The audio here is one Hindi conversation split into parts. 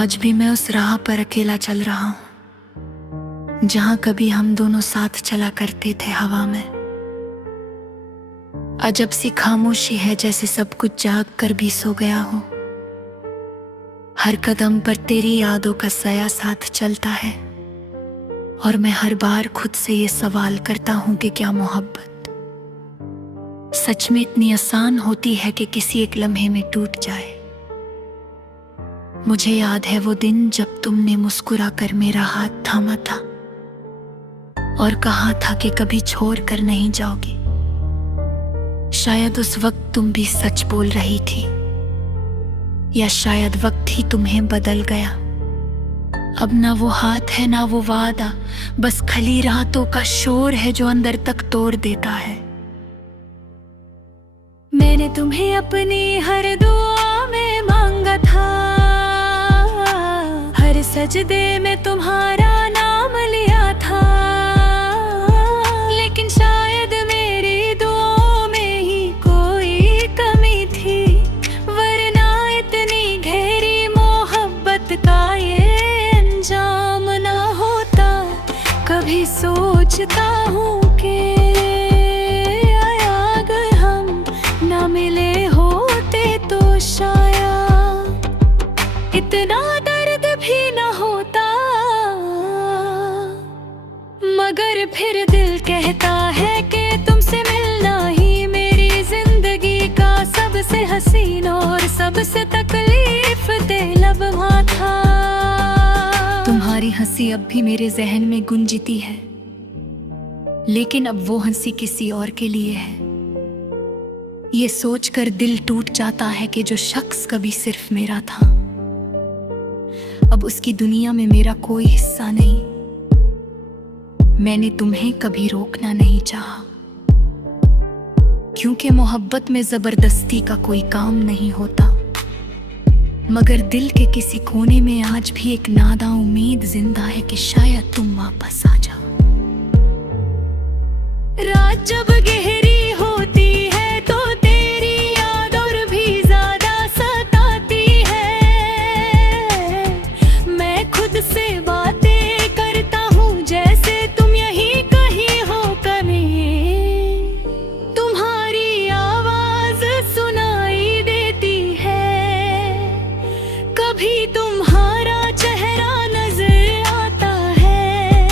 आज भी मैं उस राह पर अकेला चल रहा हूं जहां कभी हम दोनों साथ चला करते थे हवा में। अजब सी खामोशी है, जैसे सब कुछ जाग कर भी सो गया हो। हर कदम पर तेरी यादों का साया साथ चलता है और मैं हर बार खुद से ये सवाल करता हूं कि क्या मोहब्बत सच में इतनी आसान होती है कि किसी एक लम्हे में टूट जाए। मुझे याद है वो दिन जब तुमने मुस्कुरा कर मेरा हाथ थामा था और कहा था कि कभी छोड़ कर नहीं जाओगी। शायद उस वक्त तुम भी सच बोल रही थी, या शायद वक्त ही तुम्हें बदल गया। अब ना वो हाथ है ना वो वादा, बस खली रातों का शोर है जो अंदर तक तोड़ देता है। मैंने तुम्हें अपनी हर दुआ में मांगा था, हर सजदे में तुम्हारा नाम लिया था, लेकिन शायद मेरी दुआओं में ही कोई कमी थी, वरना इतनी गहरी मोहब्बत का ये अंजाम ना होता। कभी सोचता हूँ कि अगर हम ना मिले होते तो शायद इतना दर्द भी ना होता। मगर फिर दिल कहता है कि तुमसे मिलना ही मेरी जिंदगी का सबसे हसीन और सबसे तकलीफ दे लम्हा था। तुम्हारी हंसी अब भी मेरे जहन में गूंजती है, लेकिन अब वो हंसी किसी और के लिए है। ये सोचकर दिल टूट जाता है कि जो शख्स कभी सिर्फ मेरा था, अब उसकी दुनिया में मेरा कोई हिस्सा नहीं। मैंने तुम्हें कभी रोकना नहीं चाहा, क्योंकि मोहब्बत में जबरदस्ती का कोई काम नहीं होता। मगर दिल के किसी कोने में आज भी एक नादा उम्मीद जिंदा है कि शायद तुम वापस आ जाओ। रात जब गहरी होती है तो तेरी याद और भी ज्यादा सताती है। मैं खुद से बातें करता हूँ जैसे तुम यहीं कहीं हो कहीं। तुम्हारी आवाज सुनाई देती है, कभी तुम्हारा चेहरा नजर आता है,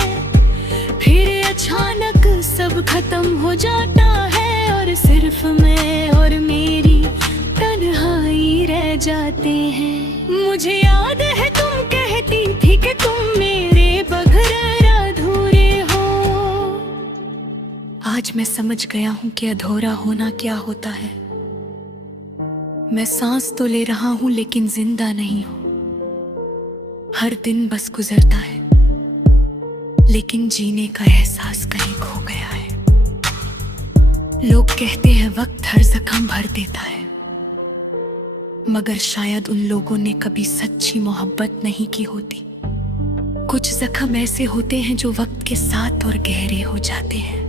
फिर अचानक सब खत्म हो जाता है और सिर्फ मैं और मेरी तन्हाई रह जाते हैं। मुझे याद है तुम कहती थी कि तुम मेरे बगैर अधूरे हो। आज मैं समझ गया हूं कि अधूरा होना क्या होता है। मैं सांस तो ले रहा हूं लेकिन जिंदा नहीं हूं। हर दिन बस गुजरता है, लेकिन जीने का एहसास कहीं खो गया है। लोग कहते हैं वक्त हर जख्म भर देता है, मगर शायद उन लोगों ने कभी सच्ची मोहब्बत नहीं की होती। कुछ जख्म ऐसे होते हैं जो वक्त के साथ और गहरे हो जाते हैं।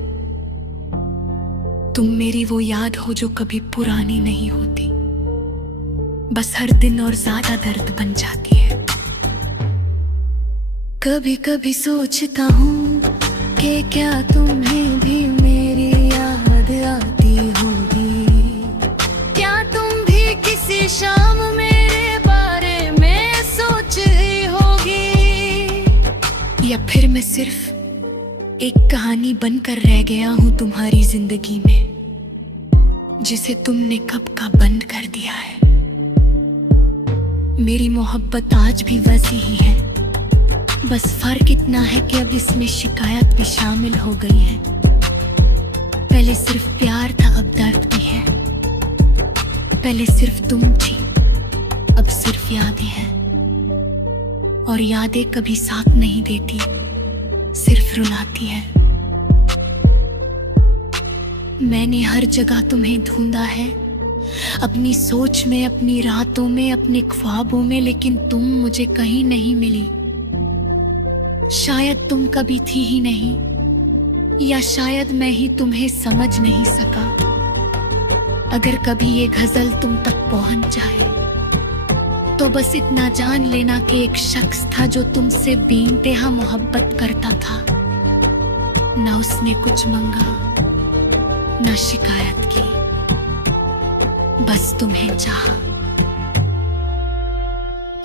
तुम मेरी वो याद हो जो कभी पुरानी नहीं होती, बस हर दिन और ज्यादा दर्द बन जाती है। कभी कभी सोचता हूँ कि क्या तुम्हें भी मेरी याद आती होगी। क्या तुम भी किसी शाम मेरे बारे में सोच रही होगी, या फिर मैं सिर्फ एक कहानी बनकर रह गया हूँ तुम्हारी जिंदगी में, जिसे तुमने कब का बंद कर दिया है। मेरी मोहब्बत आज भी वैसी ही है, बस फर्क इतना है कि अब इसमें शिकायत भी शामिल हो गई है। पहले सिर्फ प्यार था, अब दर्द भी है। पहले सिर्फ तुम थी, अब सिर्फ यादें हैं, और यादें कभी साथ नहीं देती, सिर्फ रुलाती है। मैंने हर जगह तुम्हें ढूंढा है, अपनी सोच में, अपनी रातों में, अपने ख्वाबों में, लेकिन तुम मुझे कहीं नहीं मिली। शायद तुम कभी थी ही नहीं, या शायद मैं ही तुम्हें समझ नहीं सका। अगर कभी ये गजल तुम तक पहुंच जाए तो बस इतना जान लेना कि एक शख्स था जो तुमसे बेइंतहा मोहब्बत करता था। ना उसने कुछ मांगा, ना शिकायत की, बस तुम्हें चाहा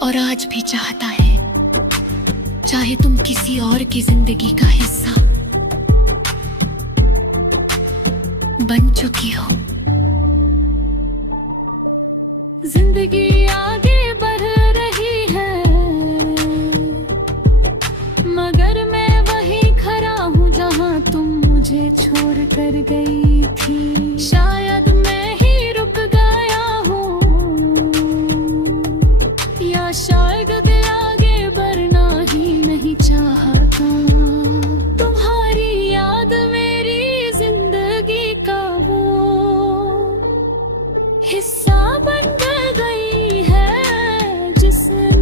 और आज भी चाहता है। चाहे तुम किसी और की जिंदगी का हिस्सा बन चुकी हो। जिंदगी आगे बढ़ रही है, मगर मैं वहीं खड़ा हूँ जहाँ तुम मुझे छोड़ कर गई थी। शायद मैं ही रुक गया हूँ, या शायद दिल आगे बढ़ना ही नहीं चाहता। तुम्हारी याद मेरी जिंदगी का वो हिस्सा बन गई है, जिसमें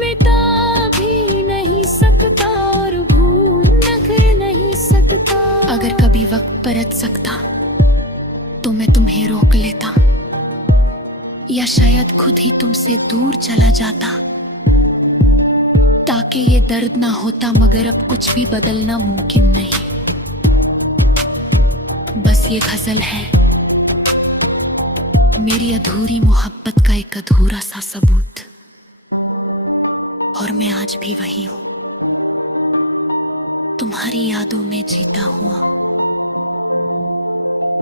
मिटा भी नहीं सकता और भूल नहीं सकता। अगर कभी वक्त परत सकता तो मैं तुम्हें रोक लेता, या शायद खुद ही तुमसे दूर चला जाता, ताकि ये दर्द ना होता। मगर अब कुछ भी बदलना मुमकिन नहीं। बस ये गजल है मेरी अधूरी मोहब्बत का एक अधूरा सा सबूत, और मैं आज भी वही हूं, तुम्हारी यादों में जीता हुआ,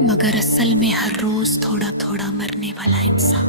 मगर असल में हर रोज थोड़ा थोड़ा मरने वाला इंसान।